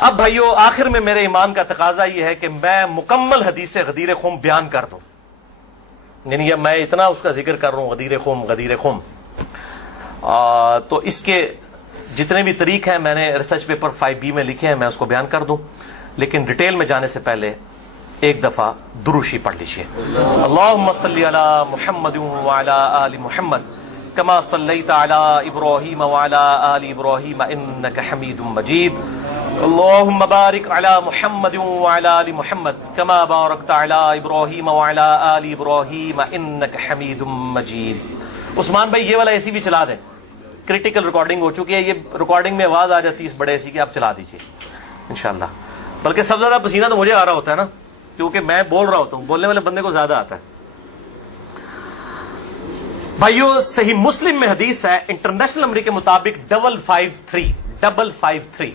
اب بھائیو آخر میں میرے ایمان کا تقاضا یہ ہے کہ میں مکمل حدیث غدیر خم بیان کر دوں، یعنی میں اتنا اس کا ذکر کر رہا ہوں غدیر خم تو اس کے جتنے بھی طریق ہیں میں نے ریسرچ پیپر 5B میں لکھے ہیں، میں اس کو بیان کر دوں، لیکن ڈیٹیل میں جانے سے پہلے ایک دفعہ دروشی پڑھ لیجیے۔ اللہم صلی علی محمد وعلی آل محمد کما صلیت علی ابراہیم وعلی آل ابراہیم انک حمید مجید، اللہم بارک علی محمد وعلی آل محمد کما بارکت علی ابراہیم وعلی آل ابراہیم انک حمید مجید۔ عثمان بھائی یہ والا ایسی بھی چلا دیں، کریٹیکل ریکارڈنگ ہو چکی ہے، یہ ریکارڈنگ میں آواز آ جاتی ہے اس بڑے ایسی کہ آپ چلا دیجیے انشاءاللہ۔ بلکہ سب سے زیادہ پسینہ تو مجھے آ رہا ہوتا ہے نا، کیونکہ میں بول رہا ہوتا ہوں، بولنے والے بندے کو زیادہ آتا ہے۔ بھائیو صحیح مسلم میں حدیث ہے انٹرنیشنل نمبر کے مطابق 553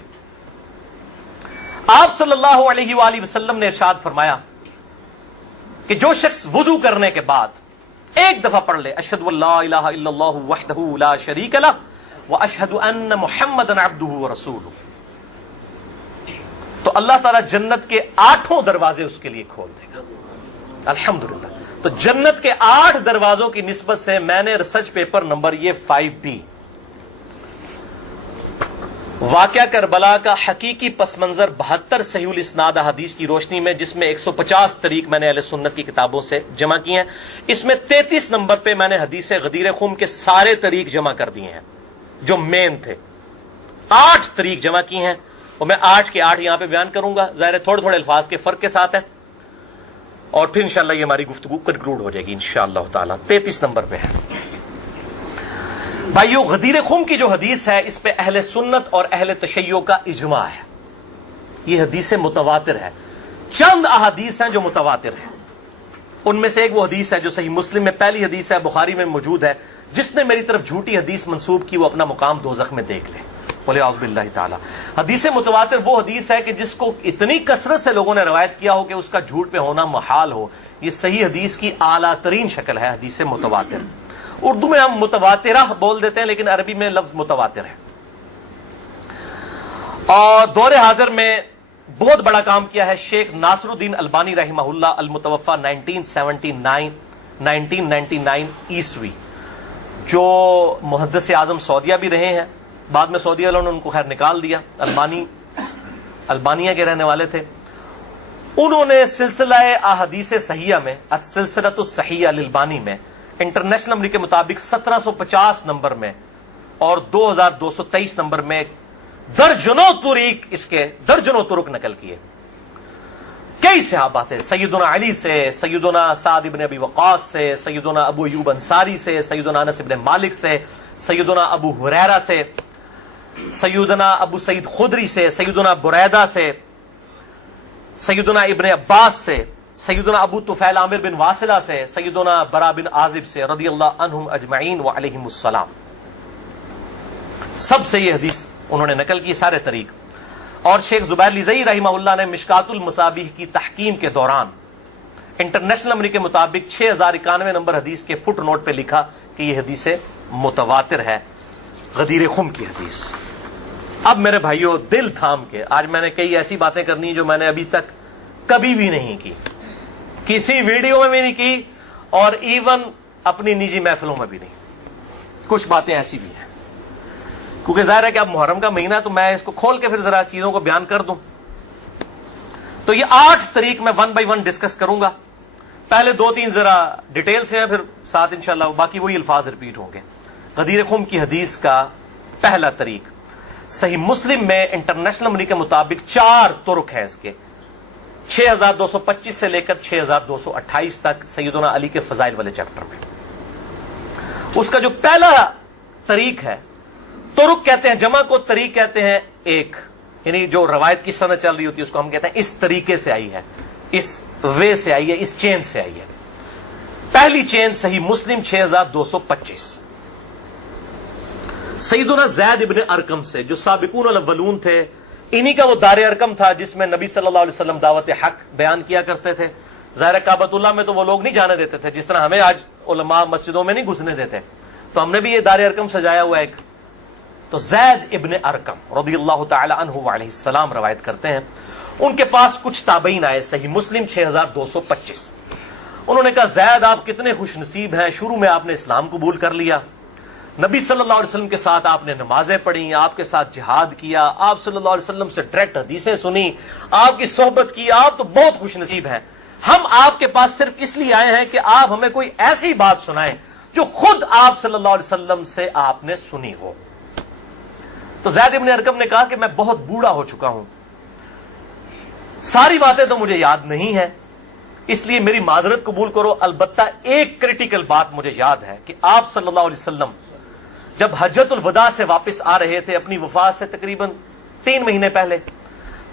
آپ صلی اللہ علیہ وآلہ وسلم نے ارشاد فرمایا کہ جو شخص وضو کرنے کے بعد ایک دفعہ پڑھ لے اشہد ان لا الہ الا اللہ وحدہ لا شریک لہ واشہد ان محمدا عبدہ ورسولہ، تو اللہ تعالیٰ جنت کے 8 دروازے اس کے لیے کھول دے گا۔ الحمدللہ، تو جنت کے 8 دروازوں کی نسبت سے میں نے ریسرچ پیپر نمبر یہ 5B واقعہ کربلا کا حقیقی پس منظر 72 صحیح الاسناد حدیث کی روشنی میں، جس میں 150 طریق میں نے اہل سنت کی کتابوں سے جمع کیے ہیں، اس میں 33 نمبر پہ میں نے حدیث غدیر خم کے سارے طریق جمع کر دیے ہیں جو مین تھے، 8 طریق جمع کیے ہیں، اور میں 8 کے 8 یہاں پہ بیان کروں گا، ظاہر تھوڑے تھوڑے الفاظ کے فرق کے ساتھ ہیں، اور پھر انشاءاللہ یہ ہماری گفتگو کنکلوڈ ہو جائے گی انشاءاللہ تعالیٰ۔ 33 نمبر پہ ہے بھائیو غدیر خم کی جو حدیث ہے، اس پہ اہل سنت اور اہل تشیع کا اجماع ہے، یہ حدیث متواتر ہے۔ چند احادیث ہیں جو متواتر ہیں، ان میں سے ایک وہ حدیث ہے جو صحیح مسلم میں پہلی حدیث ہے، بخاری میں موجود ہے، جس نے میری طرف جھوٹی حدیث منسوب کی وہ اپنا مقام دوزخ میں دیکھ لے، بولے اعوذ باللہ تعالی۔ حدیث متواتر وہ حدیث ہے کہ جس کو اتنی کثرت سے لوگوں نے روایت کیا ہو کہ اس کا جھوٹ پہ ہونا محال ہو، یہ صحیح حدیث کی اعلیٰ ترین شکل ہے حدیث متواتر۔ اردو میں ہم متواترہ بول دیتے ہیں، لیکن عربی میں لفظ متواتر ہے۔ اور دور حاضر میں بہت بڑا کام کیا ہے شیخ ناصر الدین البانی رحمہ اللہ، المتوفى 1999 عیسوی، جو محدث اعظم سعودیہ بھی رہے ہیں، بعد میں سعودیہ والوں نے ان کو خیر نکال دیا، البانیہ کے رہنے والے تھے۔ انہوں نے سلسلہ احادیث صحیحہ میں، السلسلۃ الصحیحہ للبانی میں، انٹرنیشنل نمبر کے مطابق 1750 نمبر میں اور 2223 نمبر میں درجنوں طریق، اس کے درجنوں طرق نقل کیے کئی صحابہ سے، سیدنا علی سے، سیدنا سعد بن ابی وقاص سے، سیدنا ابو ایوب انصاری سے، سیدنا انس بن مالک سے، سیدنا ابو ہریرہ سے، سیدنا ابو سعید خدری سے، سیدنا بریدہ سے، سیدنا ابن عباس سے، سیدنا ابو طفیل عامر بن واصلہ سے، سیدنا برا بن عازب سے رضی اللہ عنہم اجمعین وعلیہم السلام، سب سے یہ حدیث انہوں نے نقل کی سارے طریق۔ اور شیخ زبیر لیزئی رحمہ اللہ نے مشکات المصابیح کی تحکیم کے دوران انٹرنیشنل نمبر کے مطابق 6091 نمبر حدیث کے فٹ نوٹ پہ لکھا کہ یہ حدیث متواتر ہے، غدیر خم کی حدیث۔ اب میرے بھائیوں دل تھام کے، آج میں نے کئی ایسی باتیں کرنی جو میں نے ابھی تک کبھی بھی نہیں کی، کسی ویڈیو میں بھی نہیں کی، اور ایون اپنی نجی محفلوں میں بھی نہیں۔ کچھ باتیں ایسی بھی ہیں کیونکہ ظاہر ہے کہ اب محرم کا مہینہ، تو میں اس کو کھول کے پھر ذرا چیزوں کو بیان کر دوں۔ تو یہ 8 طریق میں 1 بائی 1 ڈسکس کروں گا، پہلے 2-3 ذرا ڈیٹیل سے ہیں، پھر ساتھ انشاءاللہ باقی وہی الفاظ ریپیٹ ہوں گے۔ غدیر خم کی حدیث کا پہلا طریق صحیح مسلم میں انٹرنیشنل نمبر کے مطابق 4 طرق ہیں اس کے، 6225 سے لے کر 6228 تک، سیدنا علی کے فضائل والے چیپٹر میں۔ اس کا جو پہلا طریق ہے، طرق کہتے ہیں جمع کو، طریق کہتے ہیں ایک، یعنی جو روایت کی سند چل رہی ہوتی ہے اس کو ہم کہتے ہیں اس طریقے سے آئی ہے، اس وے سے آئی ہے، اس چین سے آئی ہے۔ پہلی چین صحیح مسلم 6225 سیدنا زید ابن ارقم سے، جو سابقون الاولون تھے، انہی کا وہ دار ارقم تھا جس میں نبی صلی اللہ علیہ وسلم دعوت حق بیان کیا کرتے تھے۔ ظاہر کعبۃ اللہ میں تو وہ لوگ نہیں جانے دیتے تھے، جس طرح ہمیں آج علماء مسجدوں میں نہیں گھسنے دیتے، تو ہم نے بھی یہ دار ارقم سجایا ہوا ایک، تو زید ابن ارقم رضی اللہ تعالی عنہ علیہ السلام روایت کرتے ہیں، ان کے پاس کچھ تابعین آئے، صحیح مسلم 6225۔ انہوں نے کہا زید آپ کتنے خوش نصیب ہیں، شروع میں آپ نے اسلام قبول کر لیا، نبی صلی اللہ علیہ وسلم کے ساتھ آپ نے نمازیں پڑھی، آپ کے ساتھ جہاد کیا، آپ صلی اللہ علیہ وسلم سے ڈائریکٹ حدیثیں سنی، آپ کی صحبت کی، آپ تو بہت خوش نصیب ہیں۔ ہم آپ کے پاس صرف اس لیے آئے ہیں کہ آپ ہمیں کوئی ایسی بات سنائیں جو خود آپ صلی اللہ علیہ وسلم سے آپ نے سنی ہو۔ تو زید ابن ارقم نے کہا کہ میں بہت بوڑھا ہو چکا ہوں، ساری باتیں تو مجھے یاد نہیں ہیں، اس لیے میری معذرت قبول کرو، البتہ ایک کریٹیکل بات مجھے یاد ہے کہ آپ صلی اللہ علیہ وسلم جب حجۃ الوداع سے واپس آ رہے تھے اپنی وفات سے تقریباً 3 مہینے پہلے،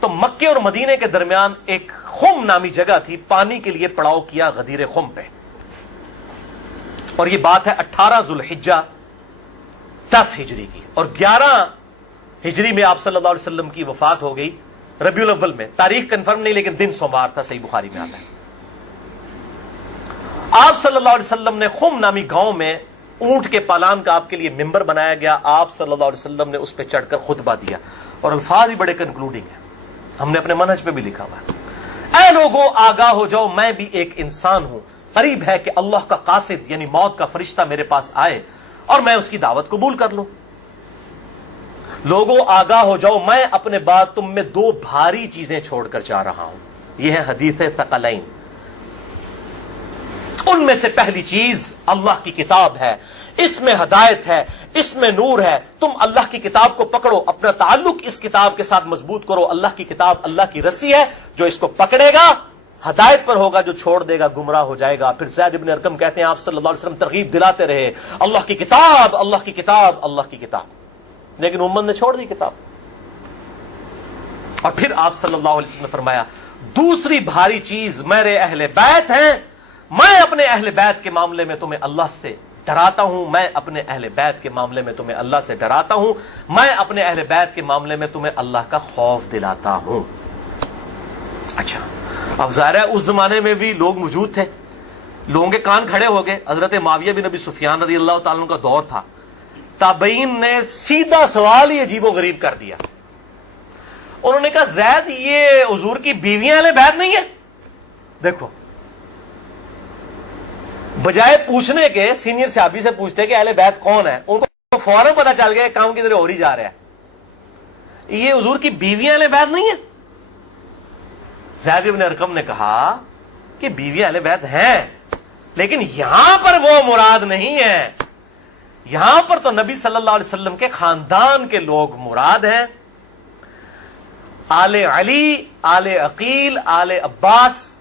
تو مکے اور مدینے کے درمیان ایک خم نامی جگہ تھی، پانی کے لیے پڑاؤ کیا غدیر خم پہ، اور یہ بات ہے 18 ذوالحجہ 10 ہجری کی، اور 11 ہجری میں آپ صلی اللہ علیہ وسلم کی وفات ہو گئی ربیع الاول میں، تاریخ کنفرم نہیں لیکن دن سوموار تھا، صحیح بخاری میں آتا ہے۔ آپ صلی اللہ علیہ وسلم نے خم نامی گاؤں میں اونٹ کے پالان کا آپ کے لیے ممبر بنایا گیا، آپ صلی اللہ علیہ وسلم نے اس پہ چڑھ کر خطبہ دیا، اور الفاظ ہی بڑے کنکلوڈنگ ہیں، ہم نے اپنے منہج پہ بھی لکھا ہوا ہے، اے لوگوں آگاہ ہو جاؤ، میں بھی ایک انسان ہوں، قریب ہے کہ اللہ کا قاصد یعنی موت کا فرشتہ میرے پاس آئے اور میں اس کی دعوت قبول کر لوں۔ لوگوں آگاہ ہو جاؤ، میں اپنے بعد تم میں 2 بھاری چیزیں چھوڑ کر جا رہا ہوں، یہ ہے حدیث ثقلین۔ ان میں سے پہلی چیز اللہ کی کتاب ہے، اس میں ہدایت ہے، اس میں نور ہے، تم اللہ کی کتاب کو پکڑو، اپنا تعلق اس کتاب کے ساتھ مضبوط کرو، اللہ کی کتاب اللہ کی رسی ہے، جو اس کو پکڑے گا ہدایت پر ہوگا، جو چھوڑ دے گا گمراہ ہو جائے گا۔ پھر زید ابن ارقم کہتے ہیں آپ صلی اللہ علیہ وسلم ترغیب دلاتے رہے، اللہ کی کتاب، اللہ کی کتاب، اللہ کی کتاب، لیکن امت نے چھوڑ دی کتاب۔ اور پھر آپ صلی اللہ علیہ وسلم نے فرمایا دوسری بھاری چیز میرے اہل بیت ہیں، میں اپنے اہل بیت کے معاملے میں تمہیں اللہ سے ڈراتا ہوں، میں اپنے اہل بیت کے معاملے میں تمہیں اللہ سے ڈراتا ہوں، میں اپنے اہل بیت کے معاملے میں تمہیں اللہ کا خوف دلاتا ہوں۔ اچھا، اب ظاہر ہے اس زمانے میں بھی لوگ موجود تھے، لوگوں کے کان کھڑے ہو گئے، حضرت معاویہ بن ابی سفیان رضی اللہ تعالیٰ عنہ کا دور تھا، تابعین نے سیدھا سوال ہی عجیب و غریب کر دیا، انہوں نے کہا زید یہ حضور کی بیویاں اہل بیت نہیں ہیں؟ دیکھو، بجائے پوچھنے کے سینئر صحابی سے پوچھتے کہ اہل بیت کون ہے، ان کو فوراً پتا چل گیا کام کی طرح ہو ہی جا رہا ہے، یہ حضور کی بیویاں اہل بیت نہیں ہیں۔ زید بن ارقم نے کہا کہ بیویاں اہل بیت ہیں، لیکن یہاں پر وہ مراد نہیں ہے، یہاں پر تو نبی صلی اللہ علیہ وسلم کے خاندان کے لوگ مراد ہیں، آل علی، آل عقیل، آل عباس،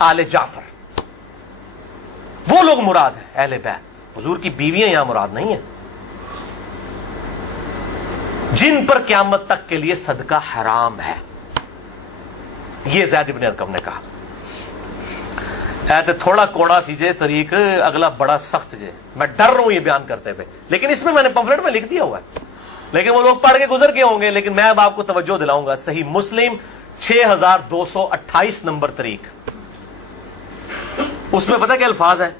آل جعفر، وہ لوگ مراد ہیں اہل بیت، حضور کی بیویاں یہاں مراد نہیں ہیں، جن پر قیامت تک کے لیے صدقہ حرام ہے، یہ زید بن ارقم نے کہا۔ تو تھوڑا کوڑا سیجے طریق، اگلا بڑا سخت جے، میں ڈر رہا ہوں یہ بیان کرتے ہوئے، لیکن اس میں نے پمفلٹ میں لکھ دیا ہوا ہے، لیکن وہ لوگ پڑھ کے گزر گئے ہوں گے، لیکن میں اب آپ کو توجہ دلاؤں گا۔ صحیح مسلم 6228 نمبر طریق، اس میں پتہ کیا الفاظ ہیں؟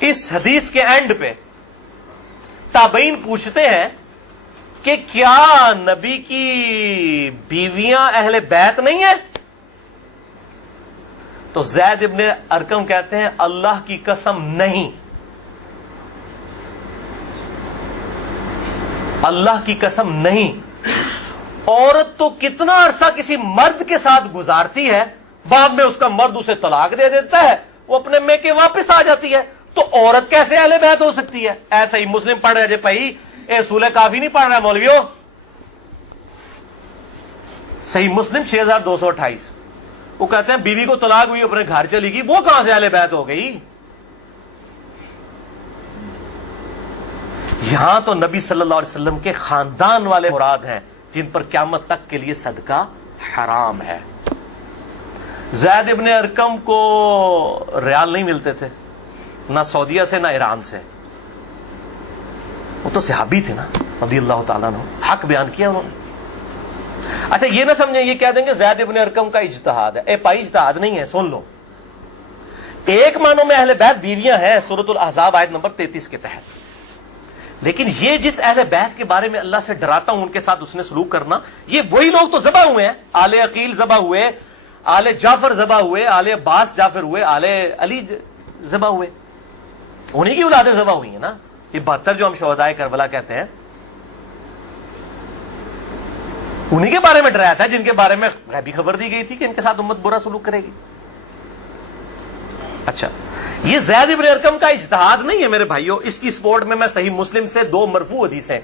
اس حدیث کے اینڈ پہ تابعین پوچھتے ہیں کہ کیا نبی کی بیویاں اہل بیت نہیں ہیں؟ تو زید ابن ارقم کہتے ہیں اللہ کی قسم نہیں، اللہ کی قسم نہیں، عورت تو کتنا عرصہ کسی مرد کے ساتھ گزارتی ہے، بعد میں اس کا مرد اسے طلاق دے دیتا ہے، وہ اپنے میکے واپس آ جاتی ہے، تو عورت کیسے اہل بیت ہو سکتی ہے؟ ایسا ہی مسلم پڑھ رہے جے بھائی، اصول کافی نہیں پڑھ رہا ہے مولویوں، صحیح مسلم 6228، وہ کہتے ہیں بیوی کو طلاق ہوئی اپنے گھر چلی گئی، وہ کہاں سے اہل بیت ہو گئی؟ یہاں تو نبی صلی اللہ علیہ وسلم کے خاندان والے مراد ہیں، جن پر قیامت تک کے لیے صدقہ حرام ہے۔ زید ابن ارقم کو ریال نہیں ملتے تھے، نہ سعودیہ سے نہ ایران سے، وہ تو صحابی تھے نا رضی اللہ تعالیٰ عنہ، حق بیان کیا انہوں نے۔ اچھا یہ نہ سمجھیں یہ کہہ دیں کہ زید ابن ارقم کا اجتہاد ہے، اے بھائی اجتہاد نہیں ہے، سن لو، ایک معنوں میں اہل بیت بیویاں ہیں سورۃ الاحزاب آیت نمبر 33 کے تحت، لیکن یہ جس اہل بیت کے بارے میں اللہ سے ڈراتا ہوں ان کے ساتھ اس نے سلوک کرنا، یہ وہی لوگ تو ذبح ہوئے ہیں، آل عقیل ذبح ہوئے، آل جعفر ذبح ہوئے، آل عباس جعفر ہوئے، آل علی ذبح ہوئے، انہی کی اولادیں ذبح ہوئی ہیں نا. یہ 72 جو ہم شہدائے کربلا کہتے ہیں انہی کے بارے میں ڈرایا تھا، جن کے بارے میں غیبی خبر دی گئی تھی کہ ان کے ساتھ امت برا سلوک کرے گی. اچھا، یہ زید ابن ارقم کا اجتہاد نہیں ہے میرے بھائیوں، اس کی سپورٹ میں صحیح مسلم سے 2 مرفوع حدیثیں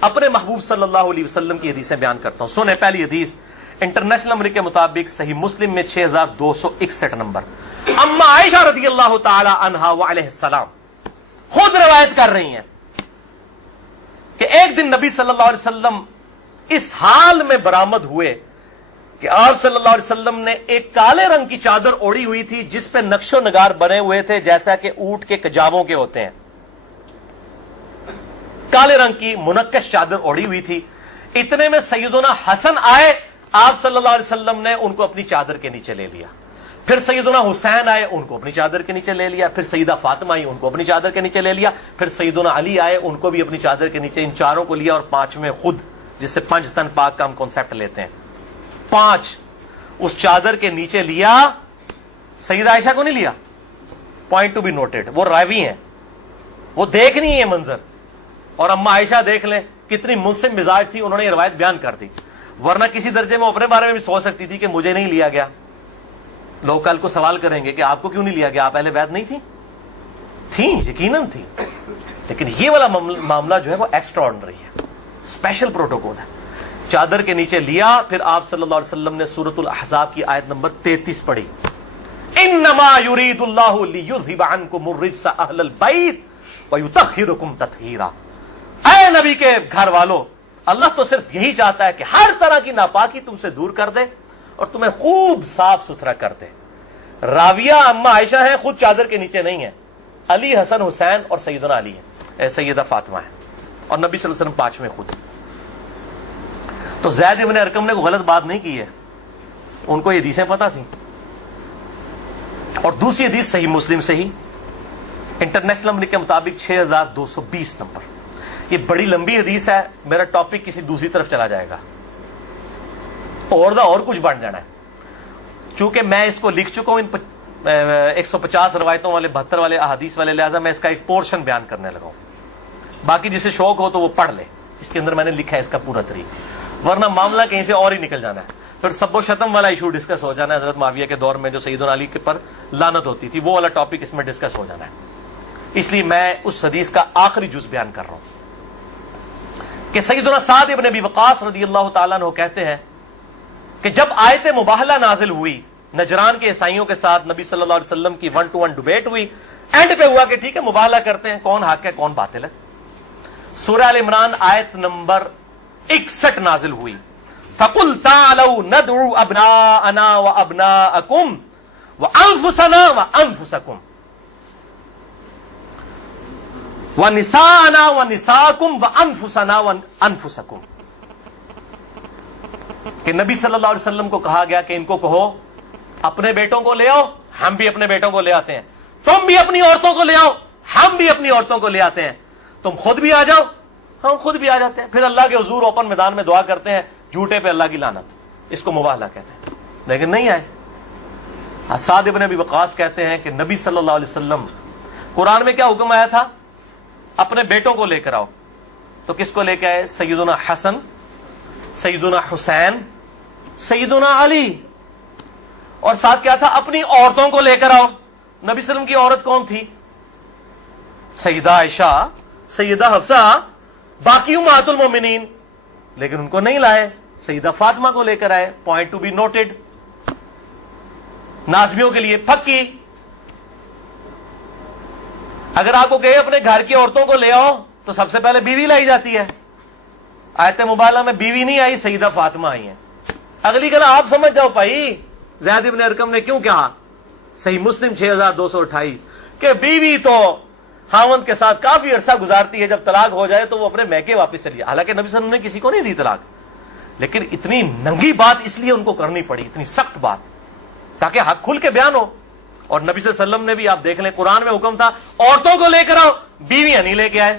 اپنے محبوب صلی اللہ علیہ وسلم کی حدیثیں بیان کرتا ہوں. سنیں پہلی حدیث انٹرنیشنل نمبر کے مطابق صحیح مسلم میں 6261 نمبر. اما عائشہ رضی اللہ تعالی عنہا وعلیہ السلام خود روایت کر رہی ہیں کہ ایک دن نبی صلی اللہ علیہ وسلم اس حال میں برآمد ہوئے کہ آپ صلی اللہ علیہ وسلم نے ایک کالے رنگ کی چادر اوڑھی ہوئی تھی جس پہ نقش و نگار بنے ہوئے تھے جیسا کہ اونٹ کے کجاووں کے ہوتے ہیں. کالے رنگ کی منقش چادر اوڑھی ہوئی تھی. اتنے میں سیدنا حسن آئے، آپ صلی اللہ علیہ وسلم نے ان کو اپنی چادر کے نیچے لے لیا. پھر سیدنا حسین آئے، ان کو اپنی چادر کے نیچے لے لیا. پھر سیدہ فاطمہ آئی، ان کو اپنی چادر کے نیچے لے لیا. پھر سیدنا علی آئے، ان کو بھی اپنی چادر کے نیچے، ان چاروں کو لیا. اور 5ویں خود، جس سے 5 تن پاک کا ہم کانسیپٹ لیتے ہیں، 5 اس چادر کے نیچے لیا. سیدہ عائشہ کو نہیں لیا. پوائنٹ ٹو بی نوٹڈ، وہ راوی ہیں، وہ دیکھ نہیں ہے منظر. اور اما عائشہ دیکھ لیں کتنی منصف مزاج تھی، انہوں نے یہ روایت بیان کر دی. ورنہ کسی درجے میں اپنے بارے میں بھی سوچ سکتی تھی کہ مجھے نہیں لیا گیا. لوگ کل کو سوال کریں گے کہ آپ کو کیوں نہیں لیا گیا، آپ اہل بیت نہیں تھیں، یقیناً تھی. لیکن یہ والا معاملہ جو ہے وہ ایکسٹرا آرڈنری ہے، اسپیشل پروٹوکول ہے. چادر کے نیچے لیا. پھر آپ صلی اللہ علیہ وسلم نے سورۃ الاحزاب کی آیت نمبر 33 پڑھی، انما یرید اللہ لیذھب عنکم الرجس اہل البیت ویطہرکم تطہیرا. اے نبی کے گھر والو، اللہ تو صرف یہی چاہتا ہے کہ ہر طرح کی ناپاکی تم سے دور کر دے اور تمہیں خوب صاف ستھرا کر دے. راویہ اما عائشہ ہیں، خود چادر کے نیچے نہیں ہیں. علی، حسن، حسین اور سیدنا علی ہیں، سیدہ فاطمہ ہیں، اور نبی صلی اللہ علیہ وسلم 5ویں خود. تو زید ابن ارقم نے کوئی غلط بات نہیں کی ہے، ان کو یہ حدیثیں پتہ تھیں. اور دوسری حدیث صحیح مسلم سے ہی انٹرنیشنل نمبر کے مطابق 6220 نمبر. یہ بڑی لمبی حدیث ہے، میرا ٹاپک کسی دوسری طرف چلا جائے گا اور کچھ بن جانا ہے. چونکہ میں اس کو لکھ چکا ہوں ان 150 روایتوں والے 72 والے احادیث والے، لہذا میں اس کا ایک پورشن بیان کرنے لگا ہوں. باقی جسے شوق ہو تو وہ پڑھ لے، اس کے اندر میں نے لکھا ہے اس کا پورا طریق، ورنہ معاملہ کہیں سے اور ہی نکل جانا ہے. پھر سب و شتم والا ایشو ڈسکس ہو جانا ہے، حضرت معاویہ کے دور میں جو سیدنا علی کے پر لعنت ہوتی تھی، وہ والا ٹاپک اس میں ڈسکس ہو جانا ہے. اس لیے میں اس حدیث کا آخری جز بیان کر رہا ہوں کہ سیدنا سعد ابن ابی وقاص رضی اللہ تعالیٰ عنہ کہتے ہیں کہ جب آیت مباہلہ نازل ہوئی نجران کے عیسائیوں کے ساتھ، نبی صلی اللہ علیہ وسلم کی 1-to-1 ڈبیٹ ہوئی. اینڈ پہ ہوا کہ ٹھیک ہے مباہلہ کرتے ہیں، کون حق ہے کون باطل ہے. سورہ ال عمران آیت نمبر 61 نازل ہوئی، فَقُلْ تَعَالَوْا نَدْعُوا أَبْنَاءَنَا وَأَبْنَاءَكُمْ وَأَنفُسَنَا وَأَنفُسَكُمْ وَنِسَاءَنَا وَنِسَاءَكُمْ وَأَنفُسَنَا وَأَنفُسَكُمْ. کہ نبی صلی اللہ علیہ وسلم کو کہا گیا کہ ان کو کہو اپنے بیٹوں کو لے آؤ، ہم بھی اپنے بیٹوں کو لے آتے ہیں. تم بھی اپنی عورتوں کو لے آؤ، ہم بھی اپنی عورتوں کو لے آتے ہیں. تم خود بھی آ جاؤ، ہم خود بھی آ جاتے ہیں. پھر اللہ کے حضور اوپن میدان میں دعا کرتے ہیں، جھوٹے پہ اللہ کی لعنت. اس کو مباہلہ کہتے ہیں. لیکن نہیں آئے. سعد ابن ابی وقاص کہتے ہیں کہ نبی صلی اللہ علیہ وسلم، قرآن میں کیا حکم آیا تھا؟ اپنے بیٹوں کو لے کر آؤ. تو کس کو لے کے آئے؟ سیدنا حسن، سیدنا حسین، سیدنا علی. اور ساتھ کیا تھا؟ اپنی عورتوں کو لے کر آؤ. نبی صلی اللہ علیہ وسلم کی عورت کون تھی؟ سیدہ عائشہ، سیدہ حفصہ، باقی امہات المومنین. لیکن ان کو نہیں لائے، سیدہ فاطمہ کو لے کر آئے. Point to be noted. نازمیوں کے لیے پکی. اگر آپ کو کہے اپنے گھر کی عورتوں کو لے آؤ تو سب سے پہلے بیوی لائی جاتی ہے. آیت مباہلہ میں بیوی نہیں آئی، سیدہ فاطمہ آئی ہیں. اگلی گلا آپ سمجھ جاؤ بھائی زید ابن ارقم نے کیوں کہا. صحیح مسلم 6228 کہ بیوی تو خاوند کے ساتھ کافی عرصہ گزارتی ہے، جب طلاق ہو جائے تو وہ اپنے میکے واپس چلی جائے. حالانکہ نبی صلی اللہ علیہ وسلم نے کسی کو نہیں دی طلاق، لیکن اتنی ننگی بات اس لیے ان کو کرنی پڑی، اتنی سخت بات، تاکہ حق کھل کے بیان ہو. اور نبی صلی اللہ علیہ وسلم نے بھی آپ دیکھ لیں قرآن میں حکم تھا عورتوں کو لے کر آؤ، بیویاں نہیں لے کے آئے.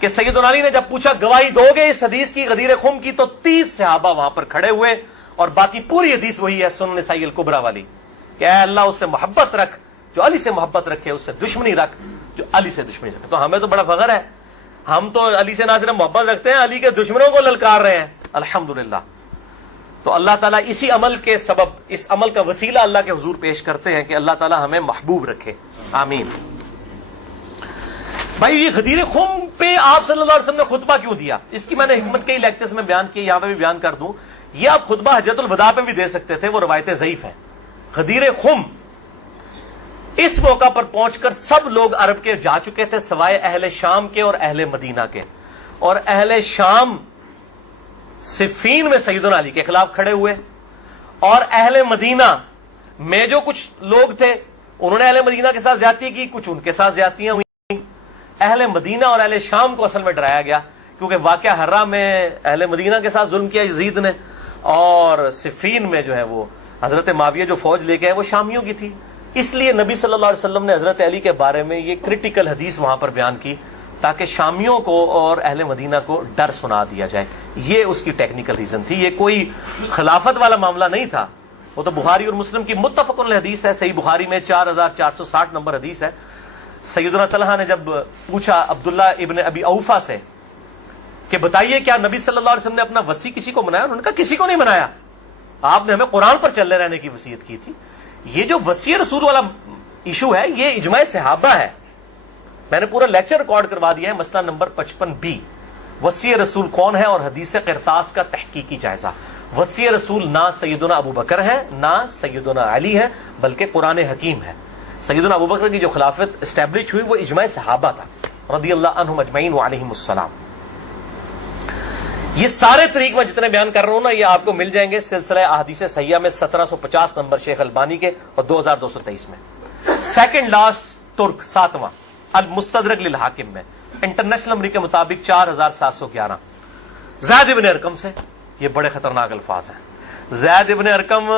کہ سیدنا علی نے جب پوچھا گواہی دو گے اس حدیث کی غدیر خم کی، تو 30 صحابہ وہاں پر کھڑے ہوئے، اور باقی پوری حدیث وہی ہے سنن نسائی الکبریٰ والی کہ اے اللہ اس سے محبت رکھ جو علی سے محبت رکھے، اس سے دشمنی رکھ جو علی سے دشمنی رکھے۔ تو ہمیں تو بڑا فخر ہے، ہم تو علی سے نہ صرف محبت رکھتے ہیں، علی کے دشمنوں کو للکار رہے ہیں، الحمدللہ۔ تو اللہ تعالیٰ اسی عمل کے سبب، اس عمل کا وسیلہ اللہ کے حضور پیش کرتے ہیں کہ اللہ تعالیٰ ہمیں محبوب رکھے، آمین۔ بھائی یہ غدیر خم پہ آپ صلی اللہ علیہ وسلم نے خطبہ کیوں دیا؟ اس کی میں نے حکمت کئی لیکچرز میں بیان کی، یہاں پہ بھی بیان کر دوں۔ یہ آپ خطبہ حجۃ الوداع پہ بھی دے سکتے تھے، وہ روایتیں ضعیف ہیں۔ غدیر خم اس موقع پر پہنچ کر سب لوگ عرب کے جا چکے تھے سوائے اہل شام کے اور اہل مدینہ کے، اور اہل شام صفین میں سیدنا علی کے خلاف کھڑے ہوئے، اور اہل مدینہ میں جو کچھ لوگ تھے انہوں نے اہل مدینہ کے ساتھ زیادتی کی، کچھ ان کے ساتھ زیادتیاں ہوئی۔ اہل مدینہ اور اہل شام کو اصل میں ڈرایا گیا، کیونکہ واقعہ ہرہ میں اہل مدینہ کے ساتھ ظلم کیا یزید نے، اور صفین میں جو ہے وہ حضرت معاویہ جو فوج لے کے آئے وہ شامیوں کی تھی۔ اس لیے نبی صلی اللہ علیہ وسلم نے حضرت علی کے بارے میں یہ کرٹیکل حدیث وہاں پر بیان کی تاکہ شامیوں کو اور اہل مدینہ کو ڈر سنا دیا جائے۔ یہ اس کی ٹیکنیکل ریزن تھی، یہ کوئی خلافت والا معاملہ نہیں تھا۔ وہ تو بخاری اور مسلم کی متفق علیہ حدیث ہے، صحیح بخاری میں 4460 نمبر حدیث ہے۔ سیدنا طلحہ نے جب پوچھا عبداللہ ابن ابی اوفا سے کہ بتائیے کیا نبی صلی اللہ علیہ وسلم نے اپنا وصی کسی کو منایا؟ انہوں نے کہا کسی کو نہیں منایا، آپ نے ہمیں قرآن پر چلے رہنے کی وصیت کی تھی۔ یہ جو وصی رسول والا ایشو ہے یہ اجماع صحابہ ہے، میں نے پورا لیکچر ریکارڈ کروا دیا ہے، مسئلہ نمبر 55B، وصی رسول کون ہے اور حدیث قرطاس کا تحقیقی جائزہ۔ وصی رسول نہ سیدنا ابو بکر ہے نہ سیدنا علی ہے، بلکہ قرآن حکیم ہے۔ سیدنا ابو بکر کی جو خلافت اسٹیبلش ہوئی وہ اجماع صحابہ تھا رضی اللہ عنہم اجمعین وعلیہم السلام۔ یہ سارے طریق میں جتنے بیان کر رہا ہوں نا یہ آپ کو مل جائیں گے سلسلہ احادیث صحیحہ میں 1750 نمبر شیخ البانی کے اور 2223 میں۔ سیکنڈ لاسٹ ترک 7واں المستدرک للحاکم میں انٹرنیشنل نمبر کے مطابق 4711 زید ابن ارقم سے۔ یہ بڑے خطرناک الفاظ ہیں۔ زید ابن ارقم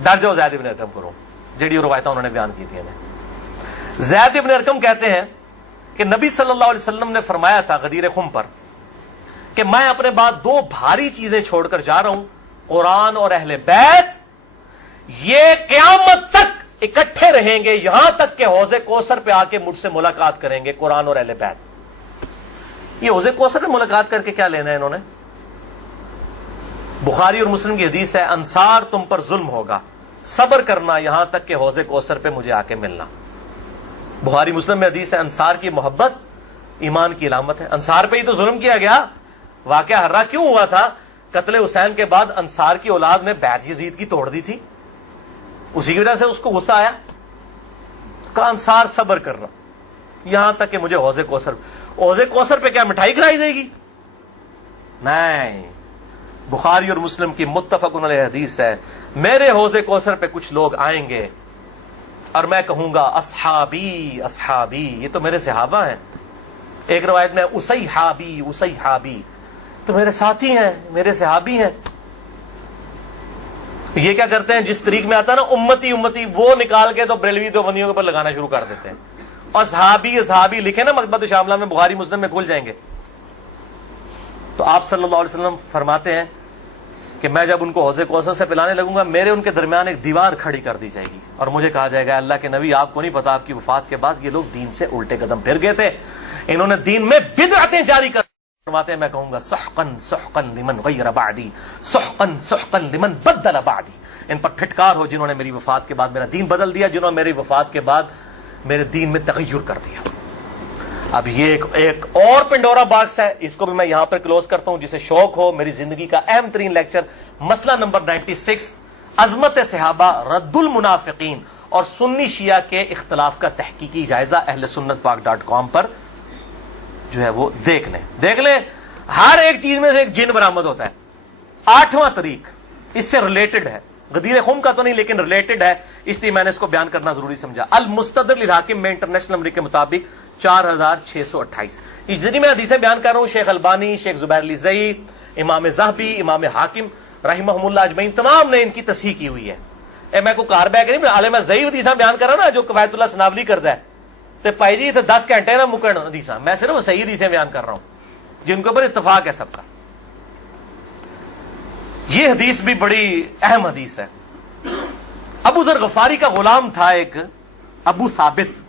ڈر جاؤ، زید ابن ارقم کرو جڑی روایتیں انہوں نے بیان کی تھی ہمیں۔ زید ابن ارقم کہتے ہیں کہ نبی صلی اللہ علیہ وسلم نے فرمایا تھا غدیر خم پر کہ میں اپنے بعد 2 بھاری چیزیں چھوڑ کر جا رہا ہوں، قرآن اور اہل بیت، یہ قیامت تک اکٹھے رہیں گے یہاں تک کہ حوض کوثر پہ آ کے مجھ سے ملاقات کریں گے، قرآن اور اہل بیت۔ یہ حوض کوثر پہ ملاقات کر کے کیا لینا ہے انہوں نے؟ بخاری اور مسلم کی حدیث ہے انصار تم پر ظلم ہوگا، صبر کرنا یہاں تک کہ حوض کوثر پہ مجھے آ کے ملنا۔ بخاری مسلم میں حدیث ہے انصار کی محبت ایمان کی علامت ہے۔ انصار پہ ہی تو ظلم کیا گیا، واقعہ ہرہ کیوں ہوا تھا؟ قتل حسین کے بعد انصار کی اولاد نے بیعت یزید کی توڑ دی تھی، اسی کی وجہ سے اس کو غصہ آیا، کہا انصار صبر کرنا یہاں تک کہ مجھے حوض کوثر پہ کیا مٹھائی کھلائی جائے گی؟ نہیں، بخاری اور مسلم کی متفق علیہ حدیث ہے میرے حوض کوثر پہ کچھ لوگ آئیں گے اور میں کہوں گا اصحابی اصحابی، یہ تو میرے صحابہ ہیں۔ ایک روایت میں اسیحابی اسیحابی، تو میرے ساتھی ہیں، میرے صحابی ہیں۔ یہ کیا کرتے ہیں جس طریق میں آتا ہے نا امتی امتی، وہ نکال کے تو بریلوی دیوبندیوں کے اوپر لگانا شروع کر دیتے ہیں۔ اور صحابی صحابی لکھے نا مکتبۃ شاملہ میں، بخاری مسلم میں کھل جائیں گے۔ تو آپ صلی اللہ علیہ وسلم فرماتے ہیں کہ میں جب ان کو حوض کوثر سے پلانے لگوں گا میرے ان کے درمیان ایک دیوار کھڑی کر دی جائے گی اور مجھے کہا جائے گا اللہ کے نبی آپ کو نہیں پتا آپ کی وفات کے بعد یہ لوگ دین سے الٹے قدم پھر گئے تھے، انہوں نے دین میں بدعتیں جاری کر فرماتے ہیں میں کہوں گا سحقن سحقن لمن غیر بعدی سحقن سحقن لمن بدل بعدی، ان پر پھٹکار ہو جنہوں نے میری وفات کے بعد میرا دین بدل دیا، جنہوں نے میری وفات کے بعد میرے دین میں تغیر کر دیا۔ اب یہ ایک اور پنڈورا باکس ہے، اس کو بھی میں یہاں پر کلوز کرتا ہوں۔ جسے شوق ہو میری زندگی کا اہم ترین لیکچر مسئلہ نمبر 96 عظمت صحابہ رد المنافقین اور سنی شیعہ کے اختلاف کا تحقیقی جائزہ اہل سنت پاک.com پر جو ہے وہ دیکھ لیں۔ ہر ایک چیز میں سے ایک جن برآمد ہوتا ہے۔ 8واں طریق اس سے ریلیٹڈ ہے، غدیر خم کا تو نہیں لیکن ریلیٹڈ ہے، اس لیے میں نے اس کو بیان کرنا ضروری سمجھا۔ المستدرک للحاکم میں انٹرنیشنل نمبر کے مطابق 4628۔ اس جتنی میں حدیثیں بیان کر رہا ہوں شیخ البانی، شیخ زبیر لزئی، امام ذہبی، امام حاکم رحمہم اللہ اجمعین تمام نے ان کی تصحیح کی ہوئی ہے۔ میں کو کار بیک نہیں، عالم ضعیف حدیثیں بیان کر رہا نا جو قواعد اللہ سناولی کرتا ہے، تو بھائی جی 10 گھنٹے نہ مکن حدیثاں، میں صرف صحیح حدیثیں بیان کر رہا ہوں جن کے اوپر اتفاق ہے سب کا۔ یہ حدیث بھی بڑی اہم حدیث ہے۔ ابو ذر غفاری کا غلام تھا ایک ابو ثابت،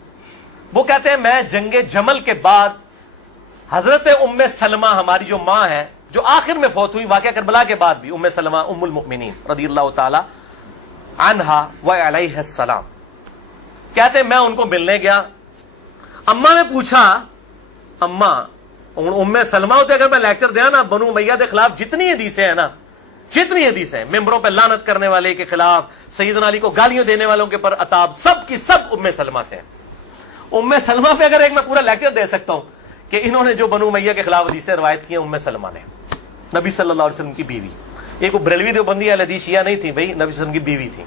وہ کہتے ہیں میں جنگ جمل کے بعد حضرت ام سلمہ ہماری جو ماں ہے جو آخر میں فوت ہوئی واقعہ کربلا کے بعد بھی، ام سلمہ ام المؤمنین رضی اللہ تعالی عنہا و علیہ السلام، کہتے ہیں میں ان کو ملنے گیا، اماں نے پوچھا، اماں ام سلمہ ہوتے اگر میں لیکچر دیا نا بنو امیہ کے خلاف جتنی حدیثیں ہیں نا، جتنی حدیثیں ممبروں پہ لعنت کرنے والے کے خلاف، سیدنا علی کو گالیاں دینے والوں کے پر عتاب، سب کی سب ام سلمہ سے ہیں۔ ام سلمہ پہ اگر ایک میں پورا لیکچر دے سکتا ہوں کہ انہوں نے جو بنو امیہ کے خلاف حدیثیں روایت کی ہیں، ام سلمہ نے، نبی صلی اللہ علیہ وسلم کی بیوی، ایک وہ بریلوی دیوبندی اہل حدیث شیعہ نہیں تھی بھائی، نبی صلی اللہ علیہ وسلم کی بیوی تھی۔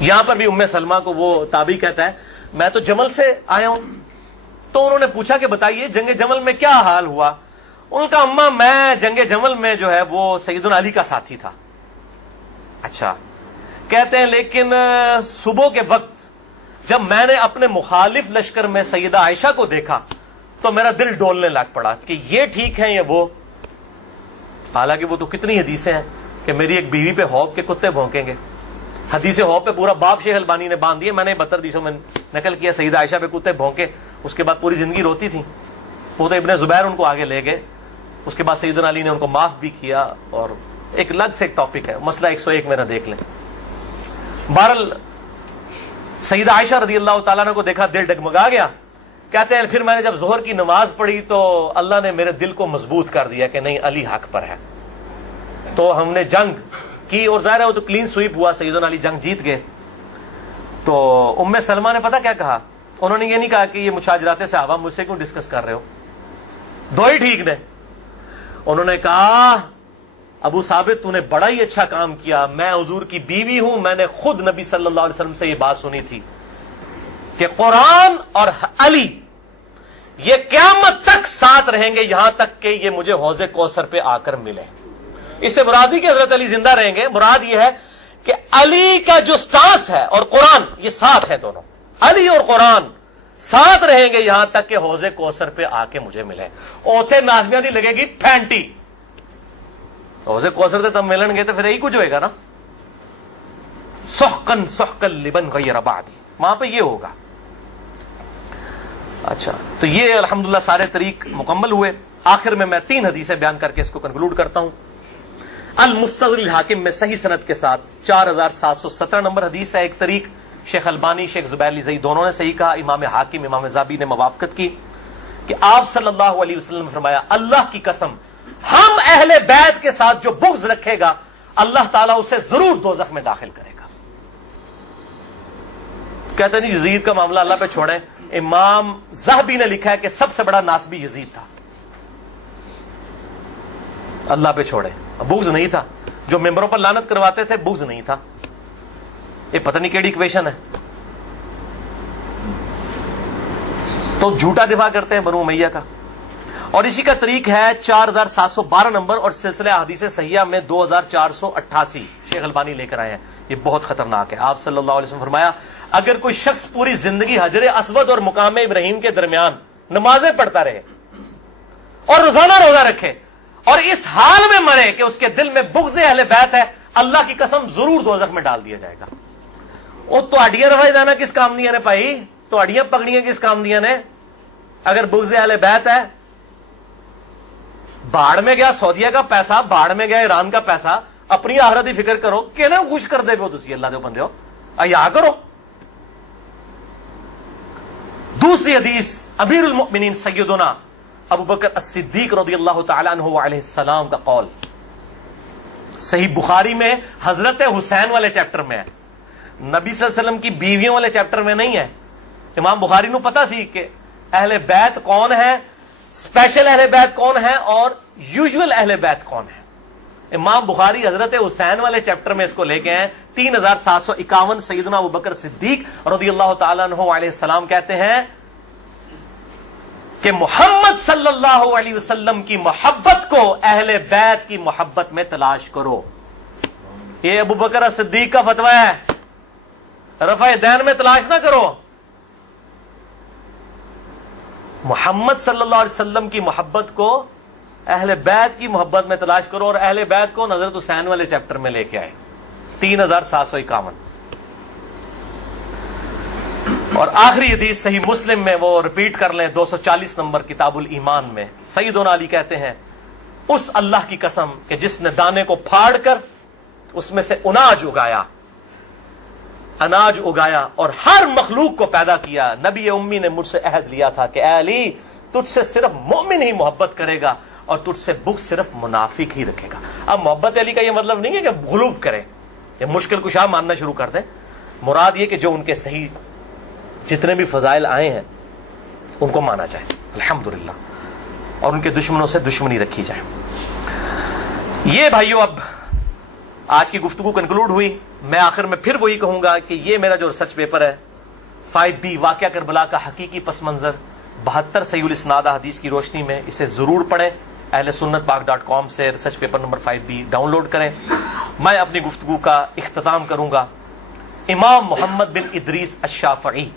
یہاں پر بھی ام سلمہ کو وہ تابعی کہتا ہے میں تو جمل سے آیا ہوں، تو انہوں نے پوچھا کہ بتائیے جنگ جمل میں کیا حال ہوا؟ ان کا اماں میں جنگ جمل میں جو ہے وہ سیدنا علی کا ساتھی تھا۔ اچھا، کہتے ہیں لیکن صبح کے وقت جب میں نے اپنے مخالف لشکر میں سیدہ عائشہ کو دیکھا تو میرا دل ڈولنے لگ پڑا کہ یہ ٹھیک ہے یا وہ، حالانکہ وہ تو کتنی حدیثیں ہیں کہ میری ایک بیوی پہ خوف کے کتے بھونکیں گے، حدیث خوف پہ پورا باب شیخ البانی نے باندھ دیا، میں نے 72 حدیثوں میں نقل کیا، سیدہ عائشہ پہ کتے بھونکے، اس کے بعد پوری زندگی روتی تھی، وہ تو ابن زبیر ان کو آگے لے گئے، اس کے بعد سیدنا علی نے ان کو معاف بھی کیا، اور ایک الگ سے ایک ٹاپک ہے، مسئلہ 101 میرا دیکھ لیں۔ بہرحال سیدہ عائشہ رضی اللہ تعالیٰ عنہ کو دیکھا دل ڈگمگا گیا، کہتے ہیں پھر میں نے جب ظہر کی نماز پڑھی تو اللہ نے میرے دل کو مضبوط کر دیا کہ نہیں علی حق پر ہے، تو ہم نے جنگ کی، اور ظاہر ہے وہ تو کلین سویپ ہوا، سیدنا علی جنگ جیت گئے۔ تو ام سلمہ نے پتہ کیا کہا؟ انہوں نے یہ نہیں کہا کہ یہ مشاجرات صحابہ مجھ سے کیوں ڈسکس کر رہے ہو، دو ہی ٹھیک نے، انہوں نے کہا ابو ثابت تو نے بڑا ہی اچھا کام کیا، میں حضور کی بیوی ہوں، میں نے خود نبی صلی اللہ علیہ وسلم سے یہ بات سنی تھی کہ قرآن اور علی یہ قیامت تک ساتھ رہیں گے یہاں تک کہ یہ مجھے حوض کوثر پہ آ کر ملے۔ اس سے مراد نہیں کہ حضرت علی زندہ رہیں گے، مراد یہ ہے کہ علی کا جو سٹانس ہے اور قرآن یہ ساتھ ہیں، دونوں علی اور قرآن ساتھ رہیں گے یہاں تک کہ حوض کوثر پہ آ کے مجھے ملے۔ اوتھے نازمیاں دی لگے گی پھینٹی، حوض کوثر تے تم ملن گے تو پھر یہی کچھ ہوئے گا نا، سحقن سحقن لمن غیر بعدی، وہاں پہ یہ ہوگا۔ اچھا، تو یہ الحمدللہ سارے طریق مکمل ہوئے۔ آخر میں 3 حدیثیں بیان کر کے اس کو کنکلوڈ کرتا ہوں۔ المستدرک الحاکم میں صحیح سند کے ساتھ 4717 نمبر حدیث ہے، ایک طریق شیخ البانی شیخ زبیر علی زئی دونوں نے صحیح کہا، امام حاکم امام ذابی نے موافقت کی کہ آپ صلی اللہ علیہ وسلم نے فرمایا اللہ کی قسم ہم اہل بیت کے ساتھ جو بغض رکھے گا اللہ تعالیٰ اسے ضرور دوزخ میں داخل کرے گا۔ کہتے ہیں یزید کا معاملہ اللہ پہ چھوڑیں، امام ذہبی نے لکھا ہے کہ سب سے بڑا ناسبی یزید تھا، اللہ پہ چھوڑیں، بغض نہیں تھا، جو ممبروں پر لعنت کرواتے تھے بغض نہیں تھا، یہ پتہ نہیں کیڑی ایکویشن ہے، تو جھوٹا دفاع کرتے ہیں بنو امیہ کا۔ اور اسی کا طریق ہے 4712 نمبر اور سلسلہ احادیث صحیحہ میں 2488 شیخ البانی لے کر آئے ہیں، یہ بہت خطرناک ہے۔ آپ صلی اللہ علیہ وسلم فرمایا اگر کوئی شخص پوری زندگی حجر اسود اور مقام ابراہیم کے درمیان نمازیں پڑھتا رہے اور روزانہ روزہ رکھے اور اس حال میں مرے کہ اس کے دل میں بغض اہل بیت ہے، اللہ کی قسم ضرور دوزخ میں ڈال دیا جائے گا۔ وہ تو اڈیاں رفائی دانا کس کام دیا نے بھائی، تو اڈیاں پکڑیاں کس کام دیا نے؟ اگر بغض اہل بیت ہے، باڑ میں گیا سعودیہ کا پیسہ، باڑ میں گیا ایران کا پیسہ، اپنی آخرت کی فکر کرو کہ نا خوش کر دے پو تسی اللہ دے بندے ہو، ایا کرو۔ دوسری حدیث امیر المؤمنین سیدنا ابو بکر الصدیق رضی اللہ تعالیٰ عنہ علیہ السلام کا قول، صحیح بخاری میں حضرت حسین والے چیپٹر میں ہے، نبی صلی اللہ علیہ وسلم کی بیویوں والے چیپٹر میں نہیں ہے۔ امام بخاری نو پتا سی کہ اہل بیت کون ہے، اسپیشل اہل بیت کون ہے اور یوزول اہل بیت کون ہے۔ امام بخاری حضرت حسین والے چیپٹر میں اس کو لے کے ہیں 3751 سیدنا ابو بکر صدیق رضی اللہ تعالیٰ عنہ علیہ السلام کہتے ہیں کہ محمد صلی اللہ علیہ وسلم کی محبت کو اہل بیت کی محبت میں تلاش کرو۔ یہ ابو بکر صدیق کا فتویٰ ہے، رفع دین میں تلاش نہ کرو، محمد صلی اللہ علیہ وسلم کی محبت کو اہل بیت کی محبت میں تلاش کرو، اور اہل بیت کو حضرت حسین والے چیپٹر میں لے کے آئے 3751. اور آخری حدیث صحیح مسلم میں وہ ریپیٹ کر لیں 240 نمبر کتاب الایمان میں. سیدنا علی کہتے ہیں اس اللہ کی قسم کہ جس نے دانے کو پھاڑ کر اس میں سے اناج اگایا اور ہر مخلوق کو پیدا کیا، نبی امی نے مجھ سے عہد لیا تھا کہ اے علی تجھ سے صرف مومن ہی محبت کرے گا اور تجھ سے بغض صرف منافق ہی رکھے گا. اب محبت علی کا یہ مطلب نہیں ہے کہ غلوف کرے یا مشکل کشا ماننا شروع کر دے. مراد یہ کہ جو ان کے صحیح جتنے بھی فضائل آئے ہیں ان کو مانا جائے الحمدللہ، اور ان کے دشمنوں سے دشمنی رکھی جائے. یہ بھائیو اب آج کی گفتگو کنکلوڈ ہوئی. میں آخر میں پھر وہی کہوں گا کہ یہ میرا جو ریسرچ پیپر ہے 5B واقعہ کربلا کا حقیقی پس منظر 72 صحیح الاسناد حدیث کی روشنی میں، اسے ضرور پڑھیں. اہل سنت پاک.com سے research paper number 5B download کریں. میں اپنی گفتگو کا اختتام کروں گا امام محمد بن ادریس الشافعی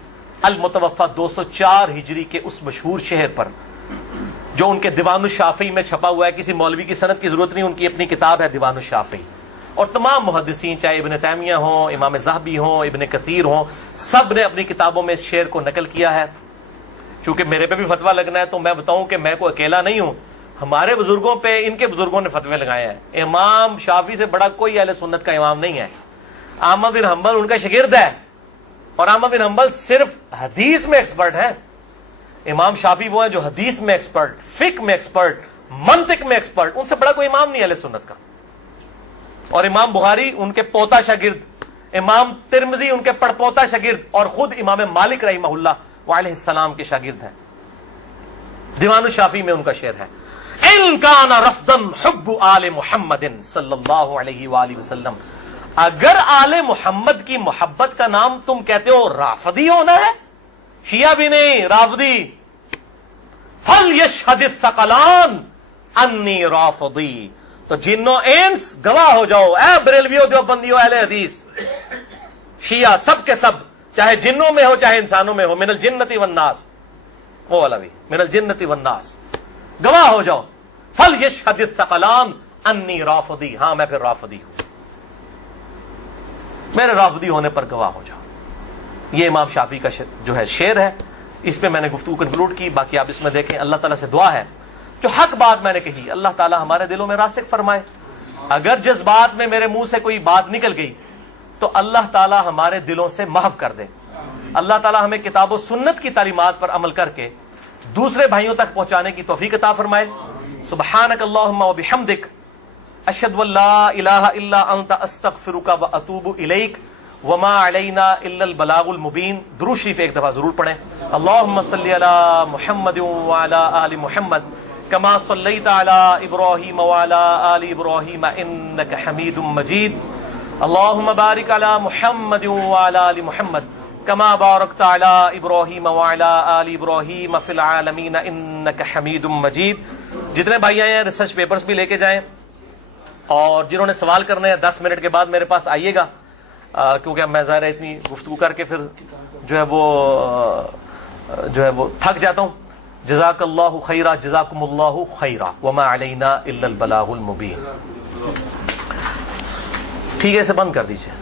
المتوفى 204 ہجری کے اس مشہور شہر پر جو ان کے دیوان الشافعی میں چھپا ہوا ہے. کسی مولوی کی سند کی ضرورت نہیں، ان کی اپنی کتاب ہے دیوان الشافعی. اور تمام محدثین چاہے ابن تیمیہ ہوں، امام ذہبی ہوں، ابن کثیر ہوں، سب نے اپنی کتابوں میں اس شعر کو نقل کیا ہے. چونکہ میرے پہ بھی فتویٰ لگنا ہے تو میں بتاؤں کہ میں کوئی اکیلا نہیں ہوں، ہمارے بزرگوں پہ ان کے بزرگوں نے فتوے لگائے ہیں. امام شافعی سے بڑا کوئی اہل سنت کا امام نہیں ہے. احمد بن حنبل ان کا شاگرد ہے، اور احمد بن حنبل صرف حدیث میں ایکسپرٹ ہے. امام شافعی وہ ہیں جو حدیث میں ایکسپرٹ، فقہ میں ایکسپرٹ، منطق میں ایکسپرٹ. ان سے بڑا کوئی امام نہیں اہل سنت کا. اور امام بخاری ان کے پوتا شاگرد، امام ترمذی ان کے پڑپوتا شاگرد، اور خود امام مالک رحمہ اللہ وعلیہ السلام کے شاگرد ہیں. دیوان الشافعی میں ان کا شعر ہے ان کان رفضا حب آل محمد صلی اللہ علیہ وآلہ وسلم. اگر آل محمد کی محبت کا نام تم کہتے ہو رافضی ہونا ہے، شیعہ بھی نہیں رافضی، فَلْيَشْهَدِ الثَّقَلَانِ أَنِّي رَافِضِي. تو جنوں انس گواہ ہو جاؤ، اے بریلویو دیوبندیو اہل حدیث شیعہ سب کے سب، چاہے جنوں میں ہو چاہے انسانوں میں ہو، من الجنت والناس، وہ والا بھی من الجنت والناس، گواہ ہو جاؤ. فَلْيَشْهَدِ الثَّقَلَانِ أَنِّي رَافِضِي. ہاں میں پھر رافضی ہوں، میرے رافضی ہونے پر گواہ ہو جاؤ. یہ امام شافعی کا جو ہے شعر ہے. اس پہ میں نے گفتگو کنکلوڈ کی. باقی آپ اس میں دیکھیں. اللہ تعالیٰ سے دعا ہے جو حق بات میں نے کہی اللہ تعالیٰ ہمارے دلوں میں راسخ فرمائے. اگر جس بات میں میرے منہ سے کوئی بات نکل گئی تو اللہ تعالیٰ ہمارے دلوں سے محو کر دے. اللہ تعالیٰ ہمیں کتاب و سنت کی تعلیمات پر عمل کر کے دوسرے بھائیوں تک پہنچانے کی توفیق عطا فرمائے. سبحانک اللہم و بحمدک اشہد ان لا الہ الا انت استغفرک و اتوب الیک وما علینا الا البلاغ المبین. درود شریف ایک دفعہ ضرور پڑھیں. اللہم صلی علی محمد وعلی آل محمد کما صلیت علی ابراہیم وعلی آل ابراہیم انک حمید مجید. اللہم بارک علی محمد وعلی آل محمد کما بارکت علی ابراہیم وعلی آل ابراہیم فی العالمین انک حمید مجید. جتنے بھائی آئے ہیں ریسرچ پیپرز بھی لے کے جائیں، اور جنہوں نے سوال کرنے ہیں 10 منٹ کے بعد میرے پاس آئیے گا، کیونکہ میں ظاہر ہے اتنی گفتگو کر کے پھر جو ہے وہ تھک جاتا ہوں. جزاک اللہ خیرہ، جزاکم اللہ خیرہ، وما علینا الا البلاغ المبین. ٹھیک ہے، اسے بند کر دیجیے.